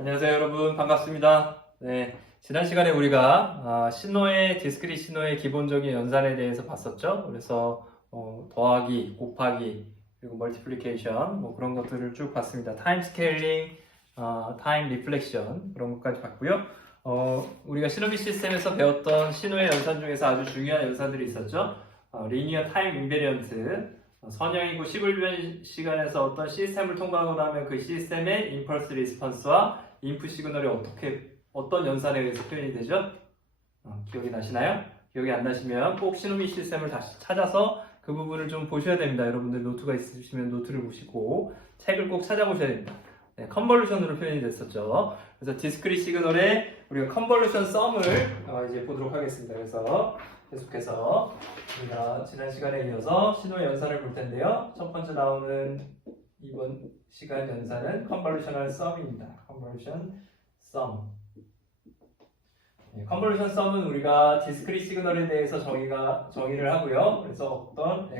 안녕하세요 여러분, 반갑습니다. 네, 지난 시간에 우리가 디스크릿 신호의 기본적인 연산에 대해서 봤었죠. 그래서 더하기, 곱하기, 그리고 멀티플리케이션 그런 것들을 쭉 봤습니다. 타임 스케일링, 타임 리플렉션 그런 것까지 봤고요. 우리가 시노비 시스템에서 배웠던 신호의 연산 중에서 아주 중요한 연산들이 있었죠. 리니어 타임 인베리언트, 선형이고 시불변 시간에서 어떤 시스템을 통과하고 나면 그 시스템의 임펄스 리스폰스와 인풋 시그널이 어떤 연산에 의해서 표현이 되죠? 기억이 나시나요? 기억이 안 나시면 꼭 시노비 시스템을 다시 찾아서 그 부분을 좀 보셔야 됩니다. 여러분들 노트가 있으시면 노트를 보시고 책을 꼭 찾아보셔야 됩니다. 네, 컨볼루션으로 표현이 됐었죠. 그래서 디스크릿 시그널에 우리가 컨볼루션 썸을 이제 보도록 하겠습니다. 그래서 계속해서 우리가 지난 시간에 이어서 신호의 연산을 볼 텐데요. 첫 번째 나오는 이번 시간 연산은 컨볼루셔널 썸입니다. 컨볼루션 썸. 컨볼루션 썸은 우리가 디스크릿 시그널에 대해서 정의를 하고요. 그래서 어떤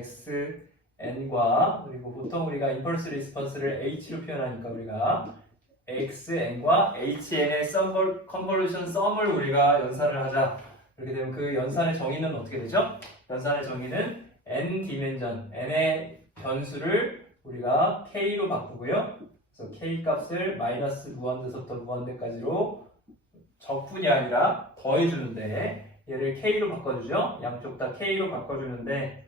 xn과 그리고 보통 우리가 임펄스 리스폰스를 h로 표현하니까 우리가 xn과 hn의 컨볼루션 썸을 우리가 연산을 하자. 그렇게 되면 그 연산의 정의는 어떻게 되죠? 연산의 정의는 n 디멘전, n의 변수를 우리가 k로 바꾸고요. 그래서 k 값을 마이너스 무한대서부터 무한대까지로 적분이 아니라 더해주는데 얘를 k로 바꿔주죠. 양쪽 다 k로 바꿔주는데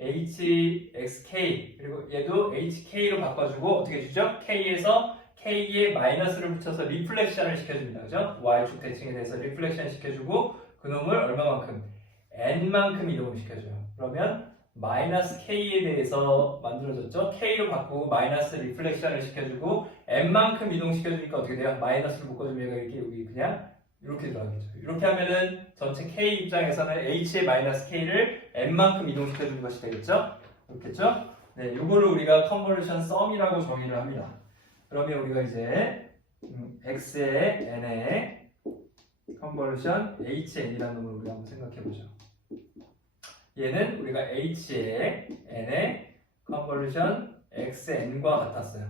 hxk 그리고 얘도 hk로 바꿔주고 어떻게 주죠? k에서 k에 마이너스를 붙여서 리플렉션을 시켜줍니다. 그죠? y축 대칭에 대해서 리플렉션 시켜주고 그놈을 얼마만큼? n만큼 이동을 시켜줘요. 그러면 마이너스 k에 대해서 만들어졌죠. k로 바꾸고 마이너스 리플렉션을 시켜주고 n만큼 이동시켜주니까 어떻게 돼요? 마이너스를 묶어주면 얘가 이렇게 여기 그냥 이렇게 들어가겠죠. 이렇게 하면은 전체 k 입장에서는 h의 마이너스 k를 n만큼 이동시켜주는 것이 되겠죠. 그렇겠죠? 네, 이거를 우리가 컨볼루션 썸이라고 정의를 합니다. 그러면 우리가 이제 x의 n의 컨볼루션 hn이라는 놈을 우리가 한번 생각해 보죠. 얘는 우리가 h의 n의 컨볼루션 xn과 같았어요.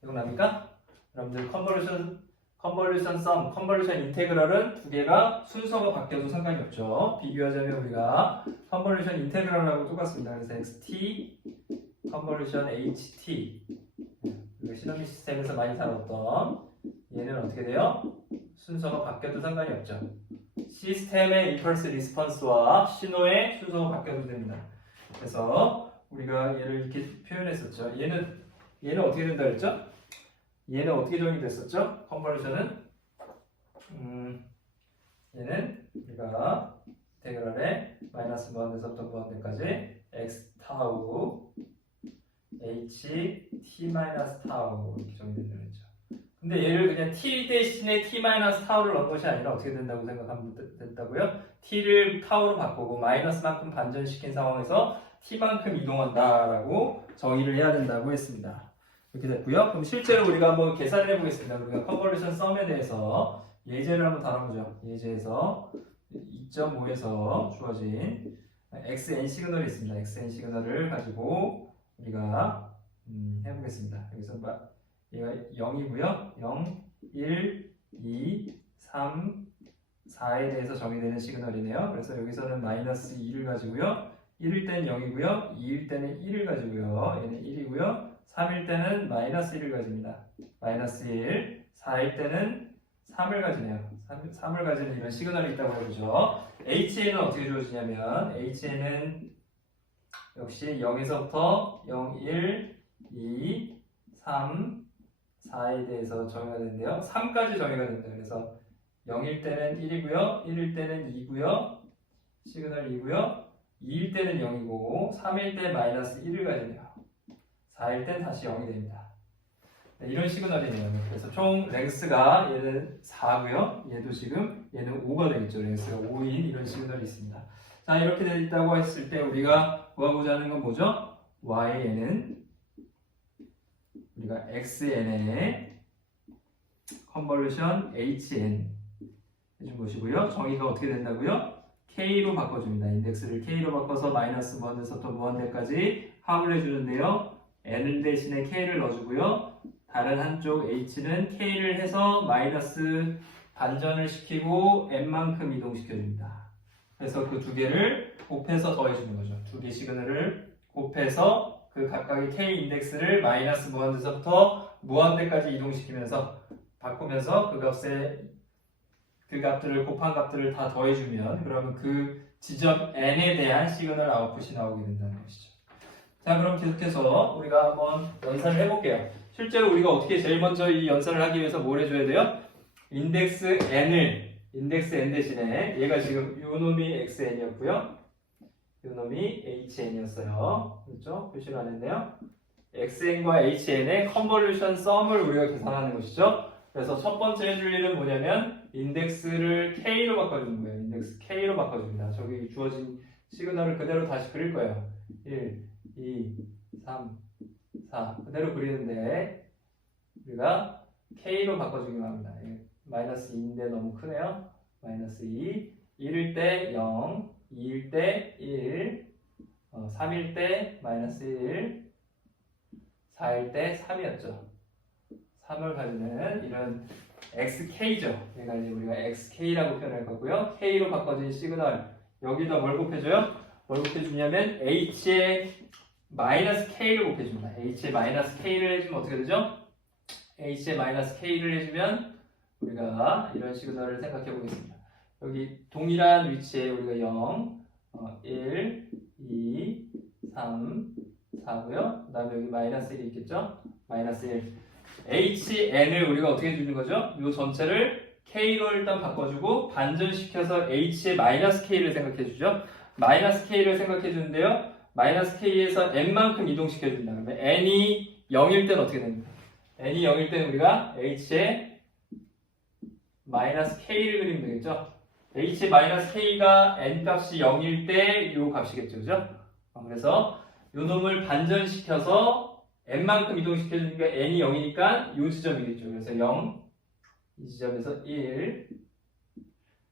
기억납니까? 여러분들 컨볼루션 썸, 컨볼루션 인테그럴은 두 개가 순서가 바뀌어도 상관이 없죠. 비교하자면 우리가 컨볼루션 인테그럴하고 똑같습니다. 그래서 xt, 컨볼루션 ht. 우리가 시노비 시스템에서 많이 다뤘던 얘는 어떻게 돼요? 순서가 바뀌어도 상관이 없죠. 시스템의 임펄스 리스폰스와 신호의 순서가 바뀌어도 됩니다. 그래서 우리가 얘를 이렇게 표현했었죠. 얘는 어떻게 된다 그랬죠? 얘는 어떻게 정의됐었죠? 컨볼루션은 얘는 우리가 인테그럴에 마이너스 무한대서부터 무한대까지 x 타우 h t 마이너스 타우 이렇게 정의된다 그랬죠. 근데 얘를 그냥 t 대신에 t 마이너스 타우를 넣은 것이 아니라 어떻게 된다고 생각하면 된다고요? t를 타우로 바꾸고 마이너스만큼 반전시킨 상황에서 t만큼 이동한다라고 정의를 해야 된다고 했습니다. 이렇게 됐고요. 그럼 실제로 우리가 한번 계산을 해보겠습니다. 우리가 컨볼루션 썸에 대해서 예제를 한번 다뤄보죠. 예제에서 2.5에서 주어진 xn 시그널이 있습니다. xn 시그널을 가지고 우리가 해보겠습니다. 여기서 얘가 0이고요. 0, 1, 2, 3, 4에 대해서 정의되는 시그널이네요. 그래서 여기서는 마이너스 2를 가지고요. 1일 때는 0이고요. 2일 때는 1을 가지고요. 얘는 1이고요. 3일 때는 마이너스 1을 가집니다. 마이너스 1, 4일 때는 3을 가지네요. 3을 가지는 이런 시그널이 있다고 해보죠. HN은 어떻게 주어지냐면 HN은 역시 0에서부터 0, 1, 2, 3, 4에 대해서 정의가 되는데요. 3까지 정의가 됩니다. 그래서 0일 때는 1이고요. 1일 때는 2고요. 시그널 2고요. 2일 때는 0이고 3일 때 마이너스 1을 가지네요. 4일 땐 다시 0이 됩니다. 네, 이런 시그널이네요. 그래서 총 랭스가 얘는 4고요. 얘도 지금 얘는 5가 되겠죠. 랭스가 5인 이런 시그널이 있습니다. 자, 이렇게 되어 있다고 했을 때 우리가 구하고자 하는 건 뭐죠? y는 우리가 xn의 컨볼루션 hn 해준 것이고요. 정의가 어떻게 된다고요? k로 바꿔줍니다. 인덱스를 k로 바꿔서 마이너스 무한대서부터 무한대까지 합을 해주는데요. n 대신에 k를 넣어주고요. 다른 한쪽 h는 k를 해서 마이너스 반전을 시키고 n만큼 이동시켜줍니다. 그래서 그 두 개를 곱해서 더해주는 거죠. 두 개 시그널을 곱해서 그 각각의 k 인덱스를 마이너스 무한대서부터 무한대까지 이동시키면서 바꾸면서 그 값들을 곱한 값들을 다 더해주면 그러면 그 지점 n에 대한 시그널 아웃풋이 나오게 된다는 것이죠. 자, 그럼 계속해서 우리가 한번 연산을 해볼게요. 실제로 우리가 어떻게 제일 먼저 이 연산을 하기 위해서 뭘 해줘야 돼요? 인덱스 n 대신에 얘가 지금 요 놈이 xn이었고요. 요 놈이 hn이었어요. 그렇죠? 표시를 안 했네요. xn과 hn의 컨볼루션 썸을 우리가 계산하는 것이죠. 그래서 첫 번째 해줄 일은 뭐냐면 인덱스를 k로 바꿔주는 거예요. 인덱스 k로 바꿔줍니다. 저기 주어진 시그널을 그대로 다시 그릴 거예요. 1, 2, 3, 4 그대로 그리는데 우리가 k로 바꿔주기만 합니다. 마이너스 2인데 너무 크네요. 마이너스 2, 1일 때 0, 2일 때 1, 3일 때 마이너스 1, 4일 때 3이었죠. 3을 가지는 이런 xk죠. 그러니까 이제 우리가 xk라고 표현할 거고요. k로 바꿔진 시그널 여기다 뭘 곱해줘요? 뭘 곱해주냐면 h에 마이너스 k를 곱해줍니다. h에 마이너스 k를 해주면 어떻게 되죠? h에 마이너스 k를 해주면 우리가 이런 시그널을 생각해 보겠습니다. 여기 동일한 위치에 우리가 0, 1, 2, 3, 4고요. 그 다음에 여기 마이너스 1이 있겠죠? 마이너스 1. hn을 우리가 어떻게 주는 거죠? 이 전체를 k로 일단 바꿔주고 반전시켜서 h의 마이너스 k를 생각해 주죠. 마이너스 k를 생각해 주는데요. 마이너스 k에서 n만큼 이동시켜 준다. 그러면 n이 0일 때는 어떻게 됩니까? n이 0일 때는 우리가 h의 마이너스 k를 그리면 되겠죠. h의 마이너스 k가 n 값이 0일 때 이 값이겠죠. 그죠? 그래서 요 놈을 반전시켜서 n만큼 이동시켜주니까 n이 0이니까 이 지점이겠죠. 그래서 0, 이 지점에서 1,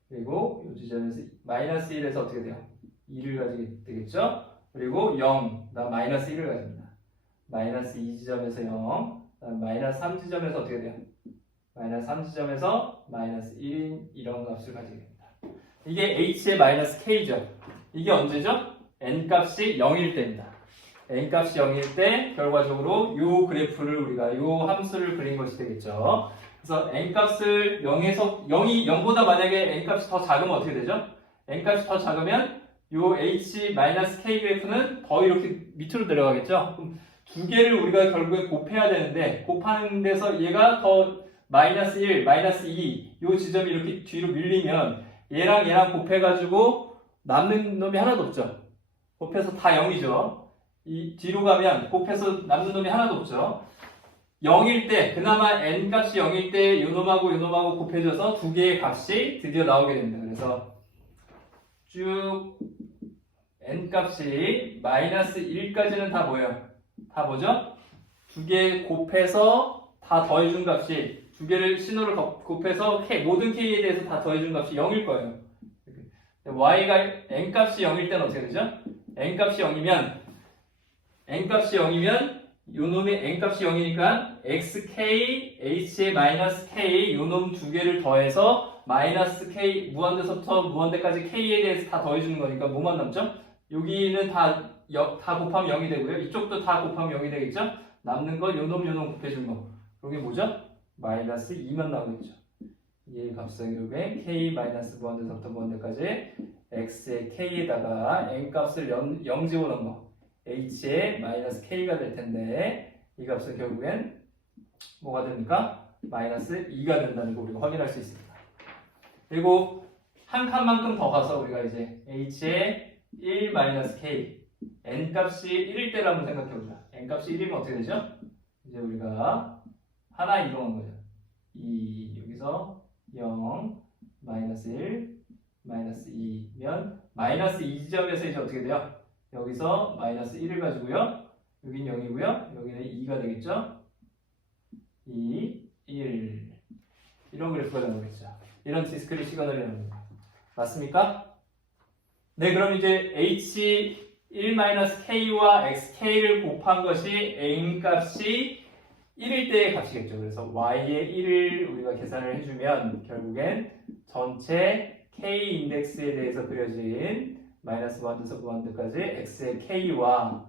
그리고 이 지점에서 마이너스 1에서 어떻게 돼요? 2를 가지게 되겠죠. 그리고 0, 나 마이너스 1을 가집니다. 마이너스 2 지점에서 0, 마이너스 3 지점에서 어떻게 돼요? 마이너스 3 지점에서 마이너스 1인 이런 값을 가지게 됩니다. 이게 h의 마이너스 k죠. 이게 언제죠? n 값이 0일 때입니다. n 값이 0일 때 결과적으로 이 그래프를 우리가 이 함수를 그린 것이 되겠죠. 그래서 n 값을 0보다 만약에 n 값이 더 작으면 어떻게 되죠? n 값이 더 작으면 이 h-k 그래프는 더 이렇게 밑으로 내려가겠죠. 그럼 두 개를 우리가 결국에 곱해야 되는데 곱하는 데서 얘가 더 마이너스 1, 마이너스 2 이 지점이 이렇게 뒤로 밀리면 얘랑 곱해가지고 남는 놈이 하나도 없죠. 곱해서 다 0이죠. 이 뒤로 가면 곱해서 남는 놈이 하나도 없죠. 0일 때 그나마 n 값이 0일 때 요놈하고 곱해져서 두 개의 값이 드디어 나오게 됩니다. 그래서 쭉 n 값이 마이너스 1까지는 다 뭐예요? 다 뭐죠? 두 개 곱해서 다 더해준 값이 두 개를 신호를 곱해서 모든 k에 대해서 다 더해준 값이 0일 거예요. y가 n 값이 0일 때는 어떻게 되죠? n 값이 0이면 요놈의 n 값이 0이니까 xk, h의 마이너스 k 요놈 두 개를 더해서 마이너스 k 무한대서부터 무한대까지 k에 대해서 다 더해주는 거니까 뭐만 남죠? 여기는 다 곱하면 0이 되고요. 이쪽도 다 곱하면 0이 되겠죠? 남는 거 요놈 곱해준 거. 그게 뭐죠? 마이너스 2만 나오겠죠. 이 값은 결국에 k 마이너스 무한대서부터 무한대까지 x의 k에다가 n 값을 0 집어넣은 거. h의 마이너스 k가 될 텐데 이 값은 결국엔 뭐가 됩니까? 마이너스 2가 된다는 거 우리가 확인할 수 있습니다. 그리고 한 칸만큼 더 가서 우리가 이제 h의 1 마이너스 k n 값이 1일 때를 한번 생각해 보자. n 값이 1이면 어떻게 되죠? 이제 우리가 하나 이동한 거죠. 2 여기서 0 마이너스 1 마이너스 2면 마이너스 2지점에서 이제 어떻게 돼요? 여기서 마이너스 1을 가지고요. 여긴 0이고요. 여기는 2가 되겠죠. 2, 1 이런 그래프가 나오겠죠. 이런 디스크릿 시그널이 나옵니다. 맞습니까? 네, 그럼 이제 h1-k와 xk를 곱한 것이 n 값이 1일 때의 값이겠죠. 그래서 y의 1을 우리가 계산을 해주면 결국엔 전체 k 인덱스에 대해서 그려진 마이너스 1에서 무한대까지 x의 k와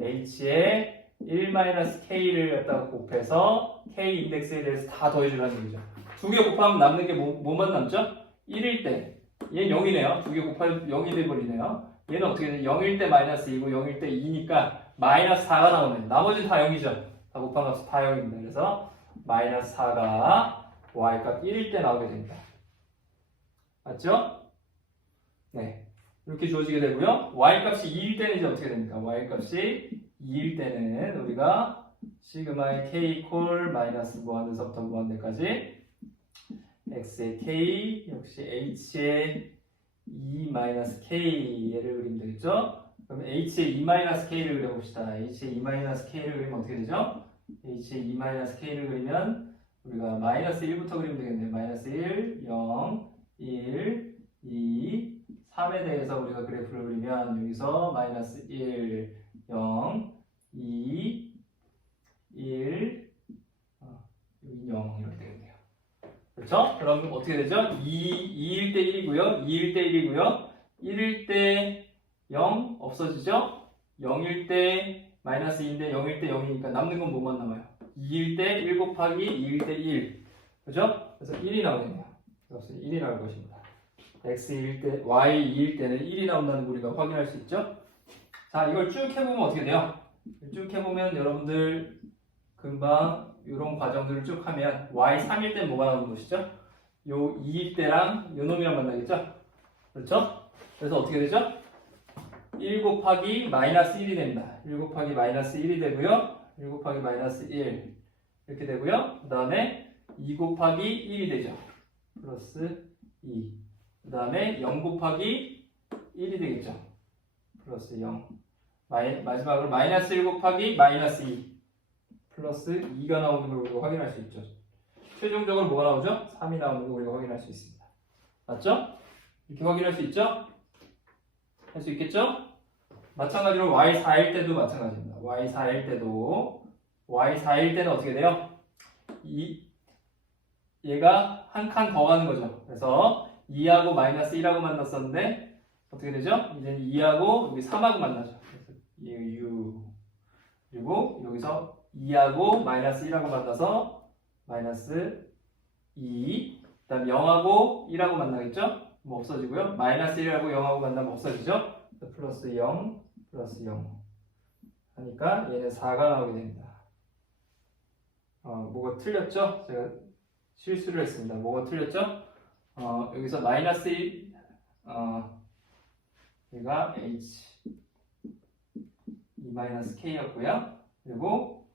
h의 1-k를 갖다가 곱해서 k 인덱스에 대해서 다 더해주라는 얘기죠. 두 개 곱하면 남는 게 뭐만 남죠? 1일 때. 얘는 0이네요. 두 개 곱하면 0이 돼버리네요. 얘는 어떻게 되냐? 0일 때 마이너스 2고 0일 때 2니까 마이너스 4가 나오네요. 나머지는 다 0이죠. 다 곱한 값이 다 0입니다. 그래서 마이너스 4가 y값 1일 때 나오게 됩니다. 맞죠? 네. 이렇게 주어지게 되고요. y값이 2일 때는 이제 어떻게 됩니까? y값이 2일 때는 우리가 시그마의 k 콜 마이너스 무한대서부터 무한대까지 x의 k 역시 h의 2 마이너스 k 얘를 그리면 되겠죠? 그럼 h의 2 마이너스 k를 그려봅시다. h의 2 마이너스 k를 그리면 어떻게 되죠? h의 2 마이너스 k를 그리면 우리가 마이너스 1부터 그리면 되겠네요. 마이너스 1, 0, 1, 2, 3에 대해서 우리가 그래프를 그리면 여기서 마이너스 1, 0, 2, 1, 0 이렇게 되겠네요. 그렇죠? 그럼 어떻게 되죠? 2일 때 1이고요. 2일 때 1이고요. 1일 때 0 없어지죠? 0일 때 마이너스 2인데 0일 때 0이니까 남는 건 뭐만 남아요? 2일 때 1 곱하기 2일 때 1. 그죠? 그래서 1이 나오겠네요. 그래서 1이 나올 것입니다. x 1일 때, y 2일 때는 1이 나온다는 거 우리가 확인할 수 있죠? 자, 이걸 쭉 해보면 어떻게 돼요? 쭉 해보면 여러분들 금방 이런 과정들을 쭉 하면 y 3일 때 뭐가 나오는 것이죠? 요 2일 때랑 요 놈이랑 만나겠죠? 그렇죠? 그래서 어떻게 되죠? 1 곱하기 마이너스 1이 됩니다. 1 곱하기 마이너스 1이 되고요. 1 곱하기 마이너스 1 이렇게 되고요. 그 다음에 2 곱하기 1이 되죠. 플러스 2. 그 다음에 0 곱하기 1이 되겠죠. 플러스 0. 마지막으로 마이너스 1 곱하기 마이너스 2. 플러스 2가 나오는 걸 우리가 확인할 수 있죠. 최종적으로 뭐가 나오죠? 3이 나오는 걸 우리가 확인할 수 있습니다. 맞죠? 이렇게 확인할 수 있죠? 할 수 있겠죠? 마찬가지로 y 4일 때도 마찬가지입니다. y 4일 때는 어떻게 돼요? 얘가 한 칸 더 가는 거죠. 그래서 2하고 마이너스 1하고 만났었는데 어떻게 되죠? 이제 2하고 여기 3하고 만나죠. 그래서 u 그리고 여기서 2하고 마이너스 1하고 만나서 마이너스 2. 그 다음 0하고 1하고 만나겠죠? 뭐 없어지고요. 마이너스 1하고 0하고 만나면 없어지죠? 플러스 0, 플러스 0 하니까 얘는 4가 나오게 됩니다. 뭐가 틀렸죠? 제가 실수를 했습니다. 뭐가 틀렸죠? 여기서 마이너스 1, 얘가 h 2 마이너스 k였고요. 그리고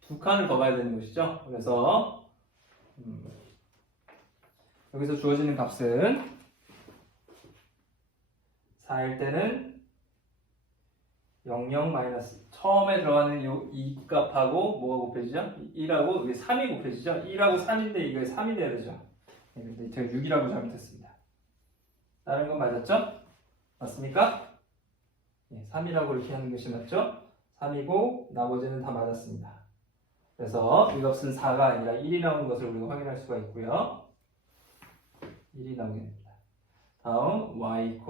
두 칸을 더 봐야 되는 것이죠. 그래서 여기서 주어지는 값은 4일 때는 00 마이너스 처음에 들어가는 이 값하고 뭐가 곱해지죠? 1하고 이게 3이 곱해지죠? 1하고 3인데 이게 3이 돼야 되죠? 근데 제가 6이라고 잘못했습니다. 다른 건 맞았죠? 맞습니까? 3이라고 이렇게 하는 것이 맞죠? 3이고 나머지는 다 맞았습니다. 그래서 이 값은 4가 아니라 1이 나오는 것을 우리가 확인할 수가 있고요. 1이 나오게 됩니다. 다음 y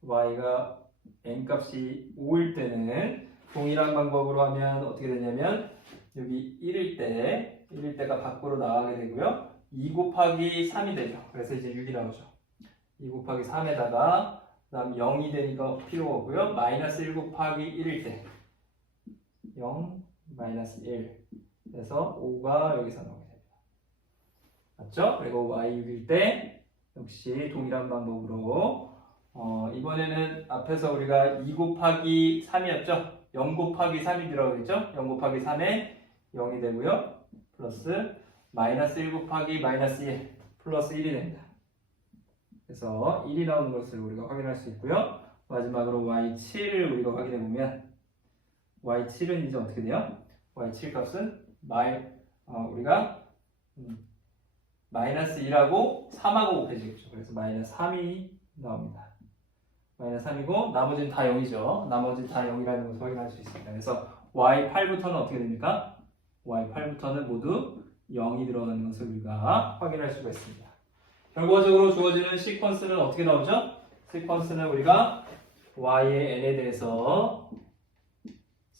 y가 n값이 5일 때는 동일한 방법으로 하면 어떻게 되냐면 여기 1일 때가 밖으로 나가게 되고요. 2 곱하기 3이 되죠. 그래서 이제 6이 나오죠. 2 곱하기 3에다가 그 다음 0이 되니까 필요가 없고요. 마이너스 1 곱하기 1일 때 0, 마이너스 1 그래서 5가 여기서 나오게 됩니다. 맞죠? 그리고 y 6일 때 역시 동일한 방법으로 이번에는 앞에서 우리가 2 곱하기 3이었죠? 0 곱하기 3이라고 했죠? 0 곱하기 3에 0이 되고요. 플러스 마이너스 1 곱하기 마이너스 1 플러스 1이 됩니다. 그래서 1이 나오는 것을 우리가 확인할 수 있고요. 마지막으로 y7을 우리가 확인해 보면 y7은 이제 어떻게 돼요? y7 값은 우리가 마이너스 1하고 3하고 곱해지겠죠. 그래서 마이너스 3이 나옵니다. 마이너스 3이고 나머지는 다 0이죠. 나머지는 다 0이라는 것을 확인할 수 있습니다. 그래서 y8부터는 어떻게 됩니까? y8부터는 모두 0이 들어가는 것을 우리가 확인할 수가 있습니다. 결과적으로 주어지는 시퀀스는 어떻게 나오죠? 시퀀스는 우리가 y의 n에 대해서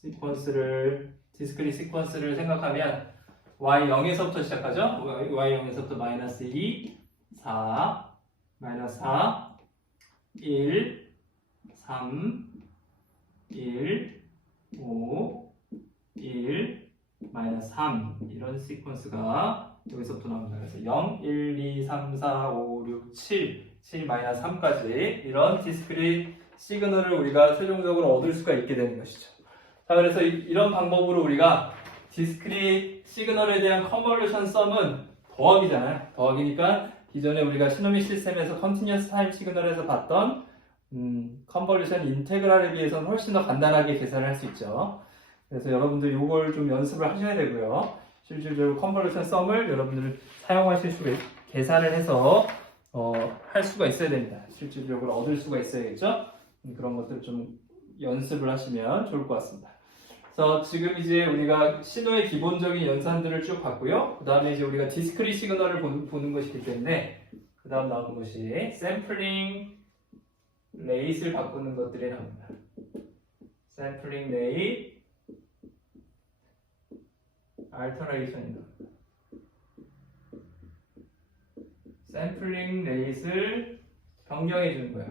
디스크릿 시퀀스를 생각하면 y0에서부터 시작하죠? y0에서부터 마이너스 2, 4, 마이너스 4, 1, 3, 1, 5, 1, 마이너스 3 이런 시퀀스가 여기서부터 나옵니다. 그래서 0, 1, 2, 3, 4, 5, 6, 7, 7, 마이너스 3까지 이런 디스크릿 시그널을 우리가 최종적으로 얻을 수가 있게 되는 것이죠. 자, 그래서 이런 방법으로 우리가 디스크릿 시그널에 대한 컨볼루션 썸은 더하기잖아요. 더하기니까 기존에 우리가 시노미 시스템에서 컨티뉴어스 타임 시그널에서 봤던 컨볼루션 인테그랄에 비해서는 훨씬 더 간단하게 계산을 할 수 있죠. 그래서 여러분들 이걸 좀 연습을 하셔야 되고요. 실질적으로 컨볼루션 썸을 여러분들 사용하실 수가 계산을 해서 할 수가 있어야 됩니다. 실질적으로 얻을 수가 있어야겠죠. 그런 것들 좀 연습을 하시면 좋을 것 같습니다. 그래서 지금 이제 우리가 신호의 기본적인 연산들을 쭉 봤고요. 그 다음에 이제 우리가 디스크릿 시그널을 보는 것이기 때문에 그 다음 나오는 것이 샘플링 레이트를 바꾸는 것들이 나옵니다. 샘플링 레이트 알터레이션이 나옵니다. 샘플링 레이트를 변경해 주는 거예요.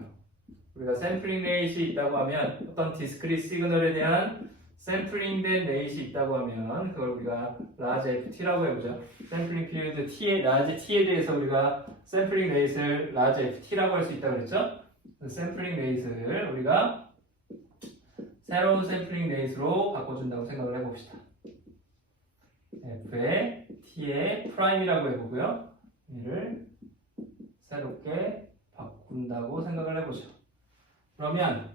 우리가 샘플링 레이트이 있다고 하면 어떤 디스크릿 시그널에 대한 샘플링된 레이트이 있다고 하면 그걸 우리가 라지 FT라고 해보죠. 샘플링 피리어드 T에, 라지 T에 대해서 우리가 샘플링 레이트를 라지 FT라고 할 수 있다고 그랬죠. 샘플링 레이트를 우리가 새로운 샘플링 레이트로 바꿔준다고 생각을 해봅시다. F에 T에 프라임이라고 해보고요. 얘를 새롭게 바꾼다고 생각을 해보죠. 그러면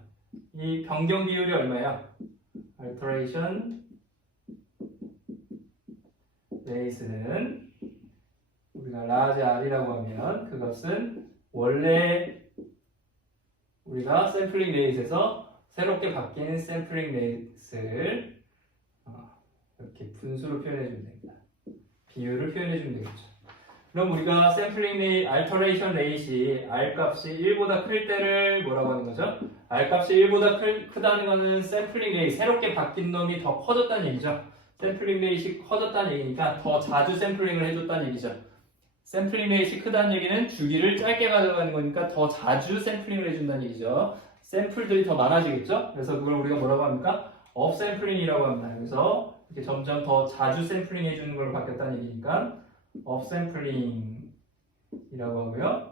이 변경 비율이 얼마예요? Alteration rate는 우리가 large R이라고 하면 그것은 원래 우리가 샘플링 레이트에서 새롭게 바뀐 샘플링 레이트를 이렇게 분수로 표현해 주면 됩니다. 비율을 표현해 주면 되겠죠. 그럼 우리가 샘플링 레이트, 알터레이션 레이트이 R 값이 1보다 클 때를 뭐라고 하는 거죠? R 값이 1보다 크다는 것은 샘플링 레이트, 새롭게 바뀐 놈이 더 커졌다는 얘기죠. 샘플링 레이트이 커졌다는 얘기니까 더 자주 샘플링을 해줬다는 얘기죠. 샘플링 레이트이 크다는 얘기는 주기를 짧게 가져가는 거니까 더 자주 샘플링을 해준다는 얘기죠. 샘플들이 더 많아지겠죠? 그래서 그걸 우리가 뭐라고 합니까? 업샘플링이라고 합니다. 그래서 이렇게 점점 더 자주 샘플링 해주는 걸로 바뀌었다는 얘기니까 업샘플링이라고 하고요.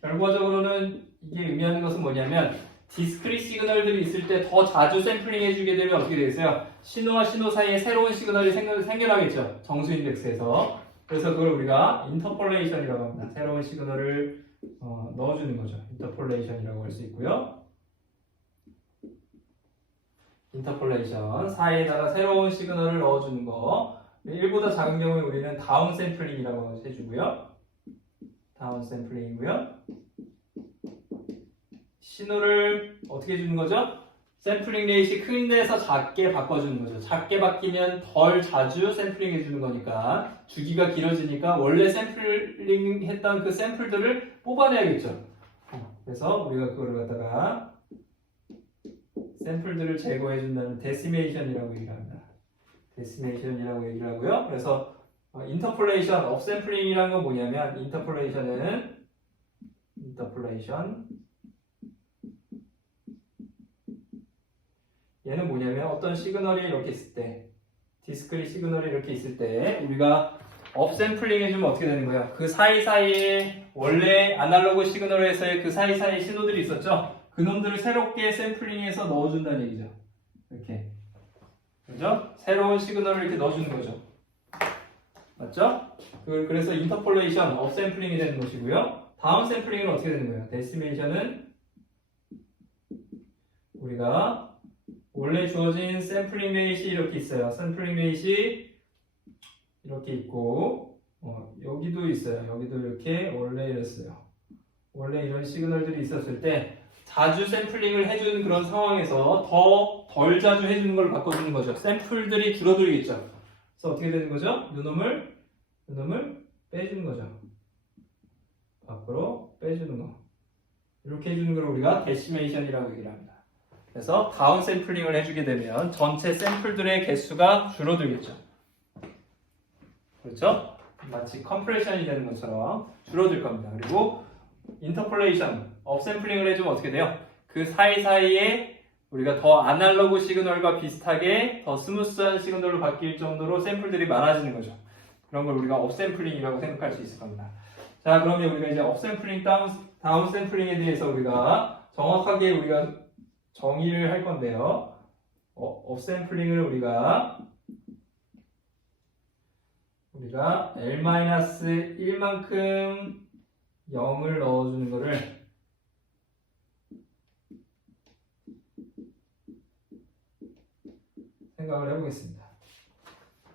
결과적으로는 이게 의미하는 것은 뭐냐면 디스크릿 시그널들이 있을 때 더 자주 샘플링 해주게 되면 어떻게 되겠어요? 신호와 신호 사이에 새로운 시그널이 생겨나겠죠. 정수 인덱스에서. 그래서 그걸 우리가 인터폴레이션이라고 합니다. 새로운 시그널을 넣어주는 거죠. 인터폴레이션이라고 할 수 있고요. 인터폴레이션 사이에다가 새로운 시그널을 넣어주는 거. 1보다 작은 경우에 우리는 다운 샘플링이라고 해주고요. 다운 샘플링이고요. 신호를 어떻게 주는 거죠? 샘플링 레이트이 큰 데서 작게 바꿔주는 거죠. 작게 바뀌면 덜 자주 샘플링 해주는 거니까 주기가 길어지니까 원래 샘플링 했던 그 샘플들을 뽑아내야겠죠. 그래서 우리가 그거를 갖다가 샘플들을 제거해준다는 데시메이션이라고 얘기를 합니다. 데시메이션이라고 얘기를 하고요. 그래서 인터폴레이션, 업샘플링이라는 건 뭐냐면 인터폴레이션 얘는 뭐냐면 어떤 시그널이 이렇게 있을 때 디스크릿 시그널이 이렇게 있을 때 우리가 업샘플링 해주면 어떻게 되는 거예요? 그 사이사이에 원래 아날로그 시그널에서의 그 사이사이에 신호들이 있었죠? 그 놈들을 새롭게 샘플링해서 넣어준다는 얘기죠. 이렇게. 그죠? 새로운 시그널을 이렇게 넣어주는 거죠. 맞죠? 그래서 인터폴레이션, 업샘플링이 되는 것이고요. 다운 샘플링은 어떻게 되는 거예요? 데시메이션은 우리가 원래 주어진 샘플링 레이트이 이렇게 있어요. 샘플링 레이트이 이렇게 있고 여기도 있어요. 여기도 이렇게 원래 이랬어요. 원래 이런 시그널들이 있었을 때 자주 샘플링을 해주는 그런 상황에서 덜 자주 해주는 걸 바꿔주는 거죠. 샘플들이 줄어들겠죠. 그래서 어떻게 되는 거죠? 요놈을 빼주는 거죠. 밖으로 빼주는 거. 이렇게 해주는 걸 우리가 데시메이션이라고 얘기를 합니다. 그래서 다운 샘플링을 해주게 되면 전체 샘플들의 개수가 줄어들겠죠. 그렇죠? 마치 컴프레션이 되는 것처럼 줄어들 겁니다. 그리고 인터폴레이션, 업샘플링을 해주면 어떻게 돼요? 그 사이사이에 우리가 더 아날로그 시그널과 비슷하게 더 스무스한 시그널로 바뀔 정도로 샘플들이 많아지는 거죠. 그런 걸 우리가 업샘플링이라고 생각할 수 있을 겁니다. 자, 그러면 우리가 이제 업샘플링, 다운 샘플링에 대해서 우리가 정확하게 우리가 정의를 할 건데요. 업샘플링을 우리가 L-1만큼 0을 넣어주는 거를 생각을 해보겠습니다.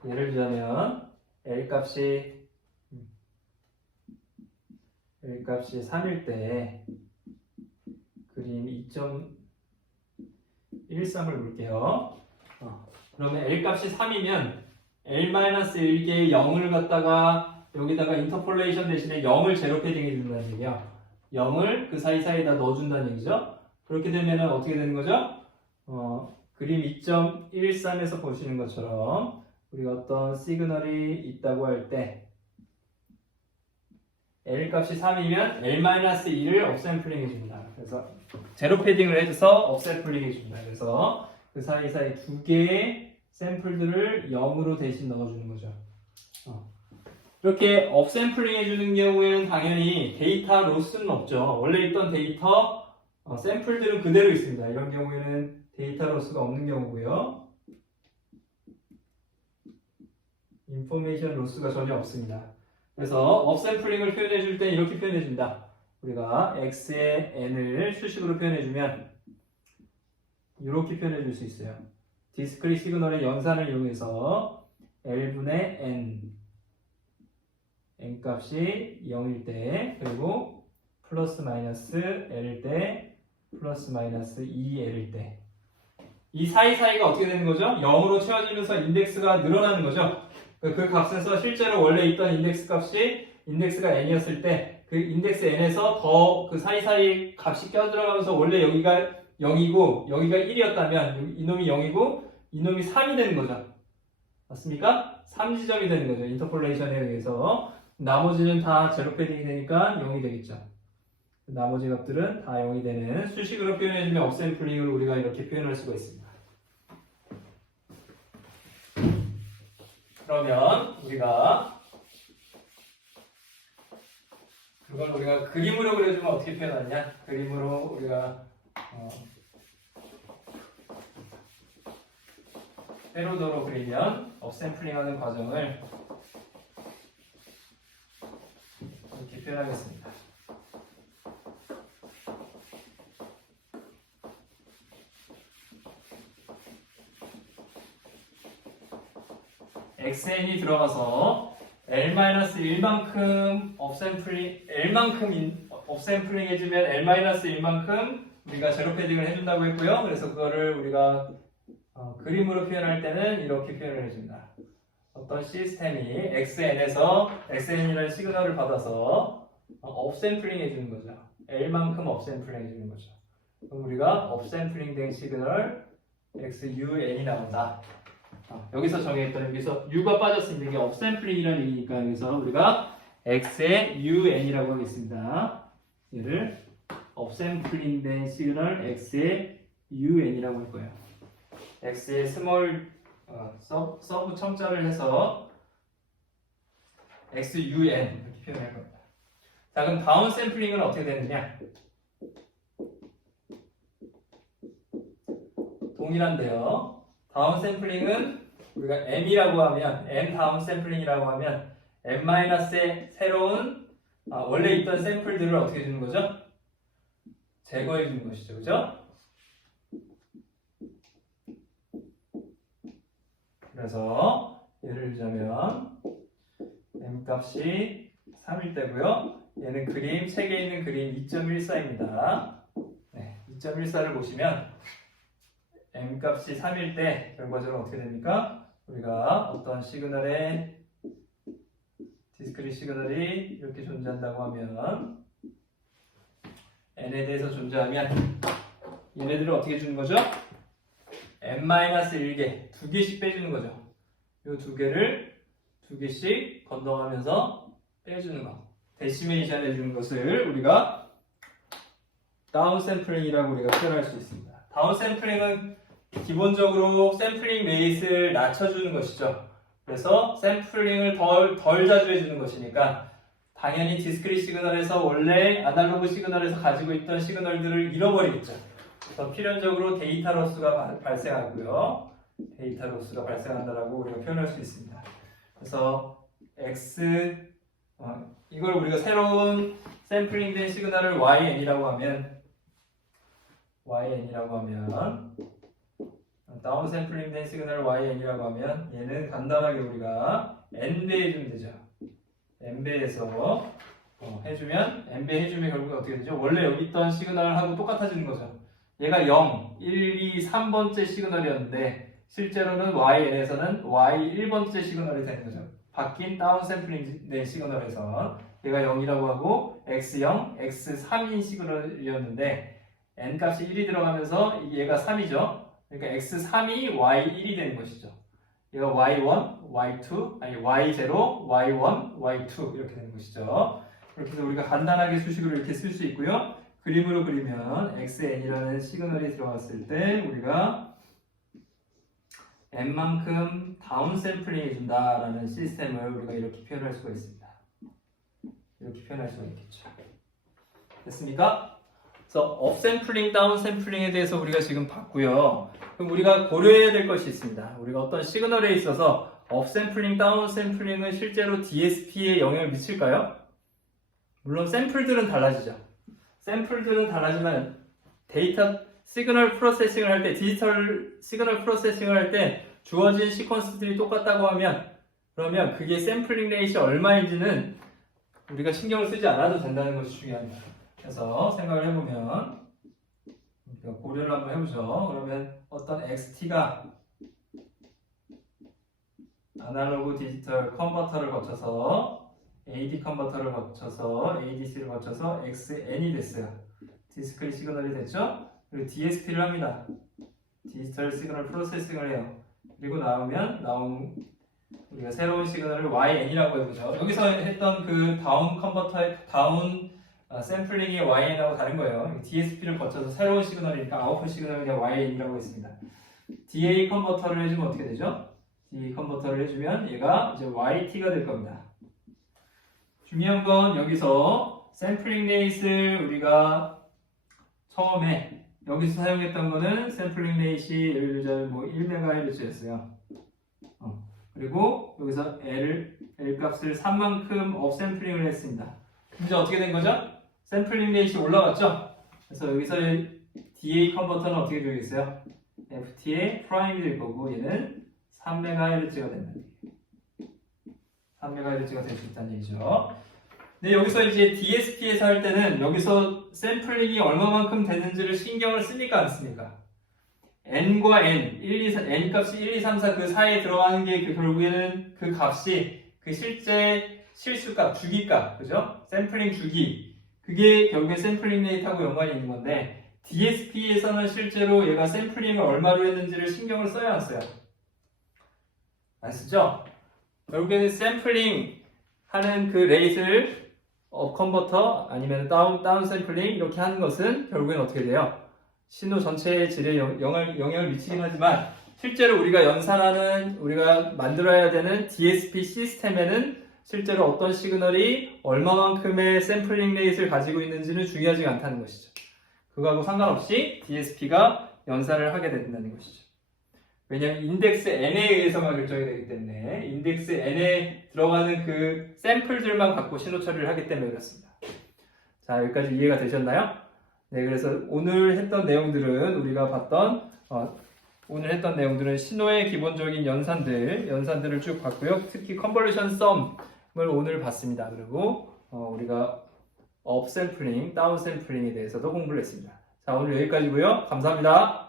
예를 들자면 L값이 3일 때 그림 2.13을 볼게요. 그러면 L값이 3이면 L-1개의 0을 갖다가 여기다가 인터폴레이션 대신에 0을 제로 패딩해 준다는 얘기야. 0을 그 사이사이에다 넣어준다는 얘기죠. 그렇게 되면 어떻게 되는 거죠? 그림 2.13에서 보시는 것처럼 우리가 어떤 시그널이 있다고 할 때 L 값이 3이면 L-1을 업샘플링 해줍니다. 그래서 제로 패딩을 해줘서 업샘플링 해줍니다. 그래서 그 사이사이 두 개의 샘플들을 0으로 대신 넣어주는 거죠. 이렇게 업샘플링 해주는 경우에는 당연히 데이터 로스는 없죠. 원래 있던 데이터 샘플들은 그대로 있습니다. 이런 경우에는 데이터 로스가 없는 경우고요. 인포메이션 로스가 전혀 없습니다. 그래서 업샘플링을 표현해 줄 때 이렇게 표현해 준다. 우리가 x의 n을 수식으로 표현해 주면 이렇게 표현해 줄 수 있어요. 디스크릿 시그널의 연산을 이용해서 L분의 n 값이 0일 때 그리고 플러스 마이너스 L일 때 플러스 마이너스 2L일 때 이 사이사이가 어떻게 되는 거죠? 0으로 채워지면서 인덱스가 늘어나는 거죠. 그 값에서 실제로 원래 있던 인덱스 값이 인덱스가 n이었을 때 그 인덱스 n에서 더 그 사이사이 값이 껴들어가면서 원래 여기가 0이고 여기가 1이었다면 이놈이 0이고 이놈이 3이 되는 거죠. 맞습니까? 3지점이 되는 거죠. 인터폴레이션에 의해서. 나머지는 다 제로 패딩이 되니까 0이 되겠죠. 나머지 값들은 다 0이 되는 수식으로 표현해주면 업샘플링을 우리가 이렇게 표현할 수가 있습니다. 그러면 그걸 우리가 그림으로 그려주면 어떻게 표현하냐? 그림으로 우리가 세로도로 그리면 업샘플링하는 과정을 이렇게 표현하겠습니다. xn이 들어가서 L-1만큼 업샘플링 해주면 L-1만큼 우리가 제로 패딩을 해준다고 했고요. 그래서 그거를 우리가 그림으로 표현할 때는 이렇게 표현을 해줍니다. 어떤 시스템이 xn에서 xn이라는 시그널을 받아서 업샘플링 해주는 거죠. L만큼 업샘플링 해주는 거죠. 그럼 우리가 업샘플링 된 시그널 xun이 나온다. 여기서 정의했던 여기서 u가 빠졌습니다. 이게 업샘플링이라는 얘기니까 여기서 우리가 x의 un이라고 하겠습니다. 얘를 업샘플링 된 시그널 x의 un이라고 할 거예요. x의 스몰 서브 첨자를 해서 xun 이렇게 표현할 겁니다. 자, 그럼 다운 샘플링은 어떻게 되느냐? 동일한데요. 다운 샘플링은 우리가 m이라고 하면 m 다운 샘플링이라고 하면 m-의 새로운 원래 있던 샘플들을 어떻게 주는 거죠? 제거해 주는 것이죠. 그죠? 그래서 예를 들자면 m 값이 3일 때고요. 얘는 책에 있는 그림 2.14입니다. 네, 2.14를 보시면 m 값이 3일 때 결과적으로 어떻게 됩니까? 우리가 어떤 시그널에 디스크릿 시그널이 이렇게 존재한다고 하면 n에 대해서 존재하면 얘네들을 어떻게 주는 거죠? n-1개, 2개씩 빼주는 거죠. 이 2개를 2개씩 건너가면서 빼주는 거. 데시메이션 해주는 것을 우리가 다운샘플링이라고 우리가 표현할 수 있습니다. 다운샘플링은 기본적으로 샘플링 레이트를 낮춰주는 것이죠. 그래서 샘플링을 덜 자주 해주는 것이니까 당연히 디스크릿 시그널에서 원래 아날로그 시그널에서 가지고 있던 시그널들을 잃어버리겠죠. 그래서 필연적으로 데이터 로스가 발생하고요. 데이터 로스가 발생한다라고 우리가 표현할 수 있습니다. 그래서 이걸 우리가 새로운 샘플링된 시그널을 YN이라고 하면 다운 샘플링된 시그널을 YN이라고 하면 얘는 간단하게 우리가 N배 해주면 되죠. N배에서 해주면 N배 해주면 결국 어떻게 되죠? 원래 여기 있던 시그널하고 똑같아지는 거죠. 얘가 0, 1, 2, 3번째 시그널이었는데 실제로는 YN에서는 Y 1번째 시그널이 되는 거죠. 바뀐 다운 샘플링된 시그널에서 얘가 0이라고 하고 X0, X3인 시그널이었는데 N 값이 1이 들어가면서 얘가 3이죠. 그러니까 X3이 Y1이 되는 것이죠. 얘가 Y1, Y2, 아니 Y0, Y1, Y2 이렇게 되는 것이죠. 이렇게 해서 우리가 간단하게 수식으로 이렇게 쓸 수 있고요. 그림으로 그리면 XN이라는 시그널이 들어갔을 때 우리가 N만큼 다운 샘플링 해준다라는 시스템을 우리가 이렇게 표현할 수가 있습니다. 이렇게 표현할 수가 있겠죠. 됐습니까? 그래서 업샘플링, 다운샘플링에 대해서 우리가 지금 봤고요. 그럼 우리가 고려해야 될 것이 있습니다. 우리가 어떤 시그널에 있어서 업샘플링, 다운샘플링은 실제로 DSP에 영향을 미칠까요? 물론 샘플들은 달라지죠. 샘플들은 달라지면 데이터 시그널 프로세싱을 할 때, 디지털 시그널 프로세싱을 할 때 주어진 시퀀스들이 똑같다고 하면 그러면 그게 샘플링 레이시 얼마인지는 우리가 신경을 쓰지 않아도 된다는 것이 중요합니다. 그래서 생각을 해보면 고려를 한번 해보죠. 그러면 어떤 XT가 아날로그 디지털 컨버터를 거쳐서 AD 컨버터를 거쳐서 ADC를 거쳐서 XN이 됐어요. 디스크릿 시그널이 됐죠? 그리고 DSP를 합니다. 디지털 시그널 프로세싱을 해요. 그리고 나온 우리가 새로운 시그널을 YN이라고 해보죠. 여기서 했던 그 다운 컨버터의 다운 샘플링이 YN하고 다른 거예요. DSP를 거쳐서 새로운 시그널이니까 아웃풋 시그널을 그냥 YN이라고 했습니다. DA 컨버터를 해주면 어떻게 되죠? DA 컨버터를 해주면 얘가 이제 YT가 될 겁니다. 중요한 건 여기서 샘플링 레이트를 우리가 처음에 여기서 사용했던 거는 샘플링 레이트이 예를 들자면 뭐 1MHz였어요. 그리고 여기서 L 값을 3만큼 업샘플링을 했습니다. 이제 어떻게 된 거죠? 샘플링 레이트 올라갔죠? 그래서 여기서 DA 컨버터는 어떻게 되겠어요? FT의 프라임이 될 거고 얘는 3MHz가 된다. 3MHz가 될 수 있다는 얘기죠. 근데 여기서 이제 DSP에서 할 때는 여기서 샘플링이 얼마만큼 되는지를 신경을 씁니까? 안 씁니까? N과 N, N 값이 1, 2, 3, 4 그 사이에 들어가는 게 결국에는 그 값이 그 실제 실수값, 주기값, 그죠? 샘플링 주기. 그게 결국에 샘플링 레이트하고 연관이 있는 건데 DSP에서는 실제로 얘가 샘플링을 얼마로 했는지를 신경을 써야 안 써요? 안 쓰죠? 결국에는 샘플링 하는 그 레이트를 업 컨버터 아니면 다운 샘플링 이렇게 하는 것은 결국엔 어떻게 돼요? 신호 전체의 질에 영향을 미치긴 하지만 실제로 우리가 연산하는 우리가 만들어야 되는 DSP 시스템에는 실제로 어떤 시그널이 얼마만큼의 샘플링 레이트를 가지고 있는지는 중요하지가 않다는 것이죠. 그거하고 상관없이 DSP가 연산을 하게 된다는 것이죠. 왜냐하면 인덱스 n에 의해서만 결정이 되기 때문에 인덱스 n에 들어가는 그 샘플들만 갖고 신호 처리를 하기 때문에 그렇습니다. 자, 여기까지 이해가 되셨나요? 네, 그래서 오늘 했던 내용들은 우리가 봤던 오늘 했던 내용들은 신호의 기본적인 연산들을 쭉 봤고요. 특히 컨볼루션 썸을 오늘 봤습니다. 그리고 우리가 업 샘플링, 다운 샘플링에 대해서도 공부를 했습니다. 자, 오늘 여기까지고요. 감사합니다.